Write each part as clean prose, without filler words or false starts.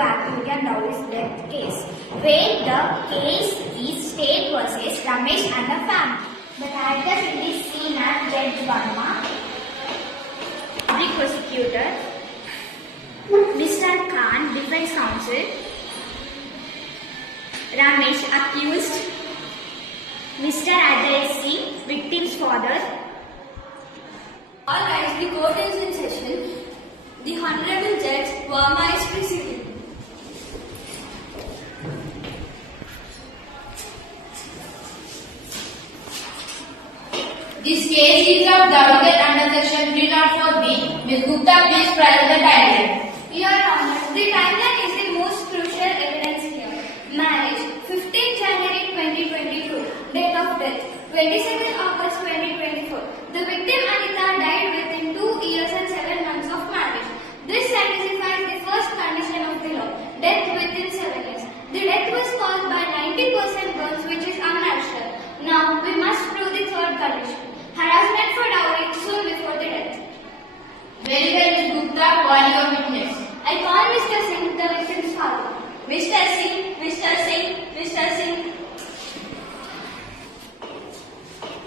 Activity and Dowry's death case, where the case is state versus Ramesh and the family. The characters in this scene are Judge Verma, public prosecutor, Mr. Khan, defense counsel, Ramesh, accused, Mr. Ajay Singh, victim's father. Alright, the court is in session. The Honorable Judge Verma is presiding. This case is of Dowry Case under section 304B. Ms. Gupta, please present the timeline. Your Honor, the timeline is the most crucial evidence here. Marriage, 15 January 2022. Date of death, 22nd August 2024. The victim Anita died within 2 years and 7 months of marriage. This satisfies the first condition of the law, death within 7 years. The death was caused by 90% burns, which is unnatural. Now, we must prove the third condition. Harassment for dowry soon before the death. Very well, Ms. Gupta, call your witness. I call Mr. Singh, the victim's father. Mr. Singh, Mr. Singh, Mr. Singh.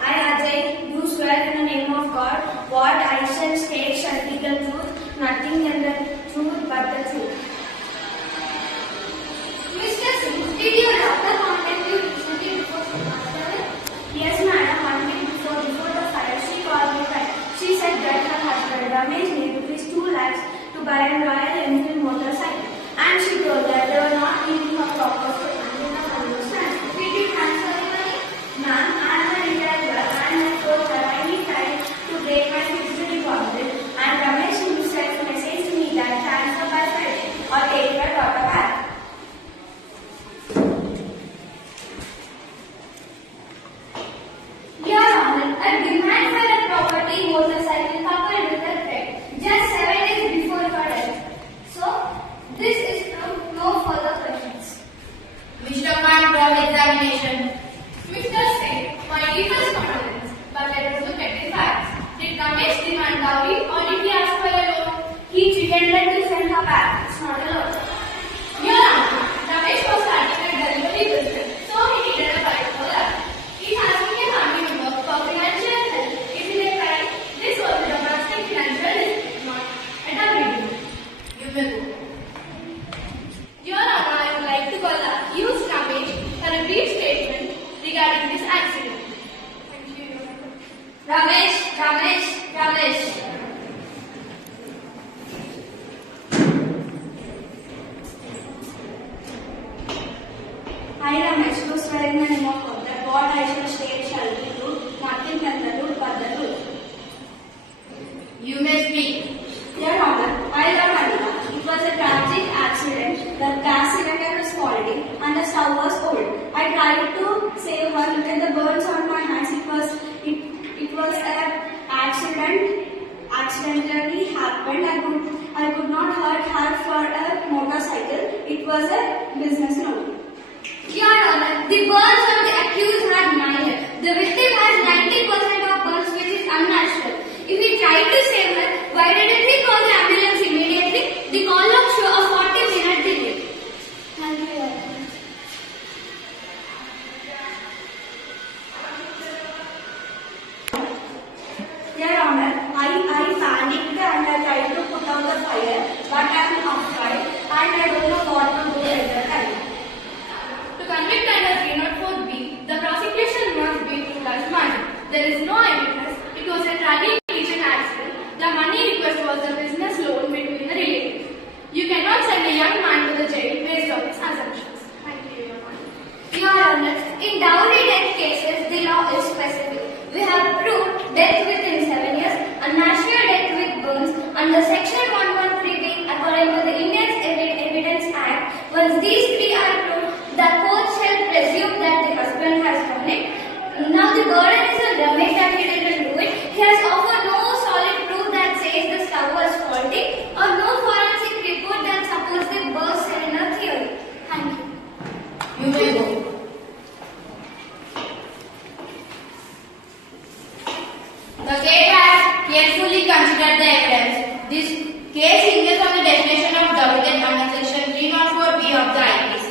I, Ajay, do swear in the name of God, what I shall state shall be the truth, nothing than the truth but the truth. Mr. Singh, did your daughter contact you recently before she passed away? Yes, madam, 1 week before the fire, she called me back. She said that her husband Ramesh needed rupees 2 lakhs to buy a Royal Enfield motorcycle, and she told that they were not giving her proper statement in the understand. Did you transfer the money? Ma'am, I am a retired girl and I told her I need time to break my fixed deposit, and Ramesh himself messaged me that transfer by Friday or take your daughter back. Your Honor, a demand for a property motorcycle coupled with a threat just 7 days before her death. So, this is no further questions. Mr. Khan, from examination. Mr. Singh, my deepest condolence, but let us look at the facts. Did Ramesh demand dowry or did he ask for a loan? He pretended to send her back. It's not a loan. Your Honor, Ramesh was starting a delivery business, so he needed a bike for that. He's asking a family member for financial help. If he is right, this was a domestic financial risk, not a dowry demand. You may go. Your Honor, I would like to call accused Ramesh for a brief statement regarding this accident. Thank you, Your Honor. Ramesh. I, Ramesh, do swear in the name of God that what I shall state shall be true, nothing than the truth but the truth. You may speak. Your Honor, I love Anita. It was a tragic accident. The gas cylinder was faulty and the stove was old. I tried to save her. Look at the burns on my hands. It was an accidentally happened. I could not hurt her for a motorcycle. It was a business loan. Your Honor, the burns on the accused had minor. The victim has 90% of burns, which is unnatural. If he tried to save her, why didn't he call the ambulance immediately? The call log show a 40-minute delay. Thank you, Your Honor. Your Honor, I panicked and I tried to put out the fire, but I am outside and I don't know what to do at the time. To convict under 304B, the prosecution must be proved as money. There is no eyewitness. It was a tragic collision accident. The money request was a business loan between the relatives. You cannot send a young man to the jail based on his assumptions. Thank you, Your Honor. Your Honor, in dowry death cases, the law is specific. We have proved death within 7 years, unnatural death with burns under section 113B according to the Indian Evidence Act. Once these three are proved, the court shall presume that the husband has done it. Now the burden is on Ramesh that he didn't do it. He has offered The state has carefully considered the evidence. This case hinges on the definition of dowry under section 304B of the IPC.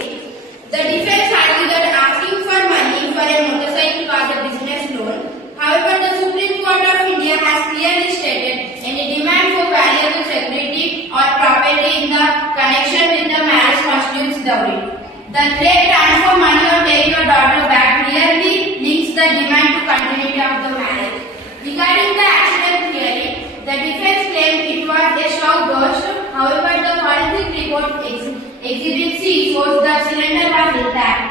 The defense argued that asking for money for a motorcycle was a business loan. However, the Supreme Court of India has clearly stated any demand for valuable security or property in the connection with the marriage constitutes dowry. The threat transfer money or take your daughter back clearly links the demand to continuity of the marriage. Regarding the accident theory, the defense claimed it was a shock ghost. However, the forensic report exhibit C shows the cylinder was intact.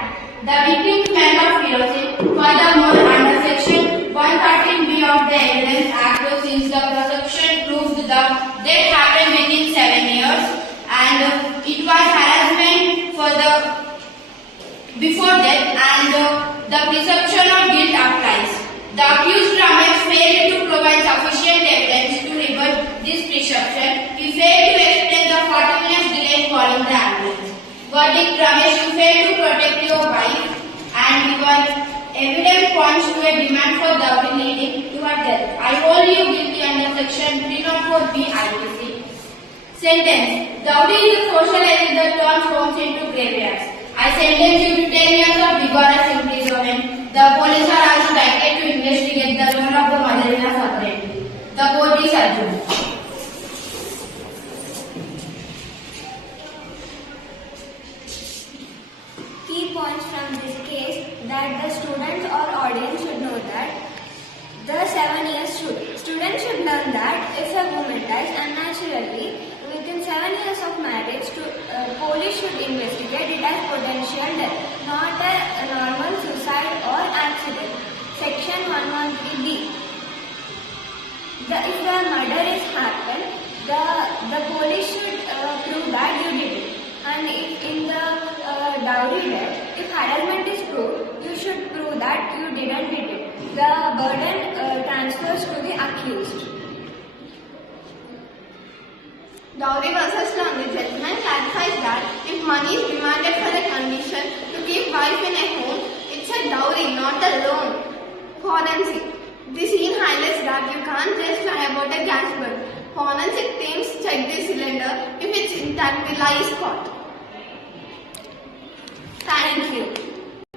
The victim smelled of kerosene. Furthermore, under section 113B of the Evidence Act, since the prosecution proved the death happened within 7 years and it was harassment for the before death and the presumption of guilt applies. The accused Ramesh failed to provide sufficient evidence to rebut this presumption. He failed to explain the 40 minutes delay in calling the ambulance. Verdict: Ramesh, you failed to protect your wife and your evidence points to a demand for dowry leading to her death. I hold you guilty under section 304B IPC. Sentence: Dowry is a social evil that turns homes into graveyards. I sentence you to 10 years of rigorous imprisonment. The police are also directed to investigate the role of the mother-in-law separately. The court is adjourned. Key points from this case that the students or audience should know that the 7 years students should learn that if a woman dies unnaturally within 7 years of marriage, police should investigate it as potential death, not a normal suicide or accident. Section 113B. If the murder is happened, the police should prove that you did it. And if in the dowry death, if harassment is proved, you should prove that you didn't did it. The burden transfers to the accused. Dowry versus loan. The judgment clarifies that if money is demanded for a condition to keep wife in a home, it's a dowry, not a loan. Forensic. This scene highlights that you can't just lie about a gas bill. Forensic teams check the cylinder. If it's intact, the lie is caught. Thank you.